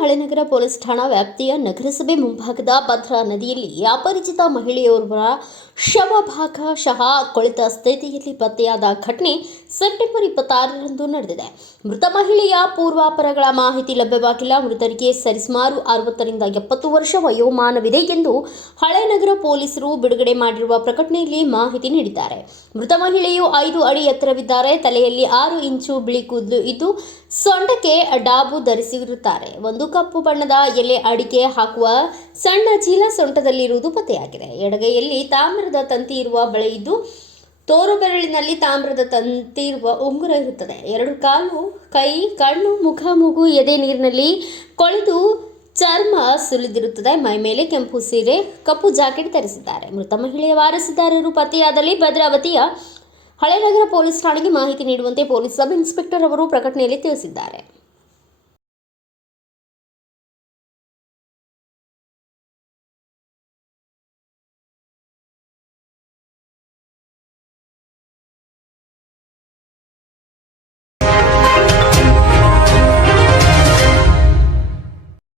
Halenagara police ಠಾಣಾ ವ್ಯಾಪ್ತಿಯ ನಗರಸಭೆ ಮುಂಭಾಗದ ಭದ್ರಾ ನದಿಯಲ್ಲಿ ಅಪರಿಚಿತ ಮಹಿಳೆಯೋರ್ವರ ಶವಭಾಗ ಶಹ ಕೊಳಿತ ಸ್ಥಿತಿಯಲ್ಲಿ ಪತ್ತೆಯಾದ ಘಟನೆ ಸೆಪ್ಟೆಂಬರ್ ಇಪ್ಪತ್ತಾರರಂದು ನಡೆದಿದೆ. ಮೃತ ಮಹಿಳೆಯ ಪೂರ್ವಾಪರಗಳ ಮಾಹಿತಿ ಲಭ್ಯವಾಗಿಲ್ಲ. ಮೃತರಿಗೆ ಸರಿಸುಮಾರು ಅರವತ್ತರಿಂದ ಎಪ್ಪತ್ತು ವರ್ಷ ವಯೋಮಾನವಿದೆ ಎಂದು ಹಳೆನಗರ ಪೊಲೀಸರು ಬಿಡುಗಡೆ ಮಾಡಿರುವ ಪ್ರಕಟಣೆಯಲ್ಲಿ ಮಾಹಿತಿ ನೀಡಿದ್ದಾರೆ. ಮೃತ ಮಹಿಳೆಯು ಐದು ಅಡಿ ಎತ್ತರವಿದ್ದಾರೆ. ತಲೆಯಲ್ಲಿ ಆರು ಇಂಚು ಬಿಳಿ ಕೂದಲು ಇದ್ದು ಸೊಂಡಕ್ಕೆ ಡಾಬು ಧರಿಸಿರುತ್ತಾರೆ. ಒಂದು ಕಪ್ಪು ಬಣ್ಣದ ಎಲೆ ಅಡಿಕೆ ಹಾಕುವ ಸಣ್ಣ ಚೀಲ ಸೊಂಟದಲ್ಲಿರುವುದು ಪತ್ತೆಯಾಗಿದೆ. ಎಡಗೈಯಲ್ಲಿ ತಾಮ್ರದ ತಂತಿ ಇರುವ ಬಳೆ ಇದ್ದು ತೋರು ಬೆರಳಿನಲ್ಲಿ ತಾಮ್ರದ ತಂತಿ ಇರುವ ಉಂಗುರ ಇರುತ್ತದೆ. ಎರಡು ಕಾಲು, ಕೈ, ಕಣ್ಣು, ಮುಖ, ಮೂಗು, ಎದೆ ನೀರಿನಲ್ಲಿ ಕೊಳೆದು ಚರ್ಮ ಸುಲಿದಿರುತ್ತದೆ. ಮೈ ಮೇಲೆ ಕೆಂಪು ಸೀರೆ, ಕಪ್ಪು ಜಾಕೆಟ್ ಧರಿಸಿದ್ದಾರೆ. ಮೃತ ಮಹಿಳೆಯ ವಾರಸುದಾರರು ಪತ್ತೆಯಾದಲ್ಲಿ ಭದ್ರಾವತಿಯ ಹಳೆನಗರ ಪೊಲೀಸ್ ಠಾಣೆಗೆ ಮಾಹಿತಿ ನೀಡುವಂತೆ ಪೊಲೀಸ್ ಸಬ್ ಇನ್ಸ್ಪೆಕ್ಟರ್ ಅವರು ಪ್ರಕಟಣೆಯಲ್ಲಿ ತಿಳಿಸಿದ್ದಾರೆ.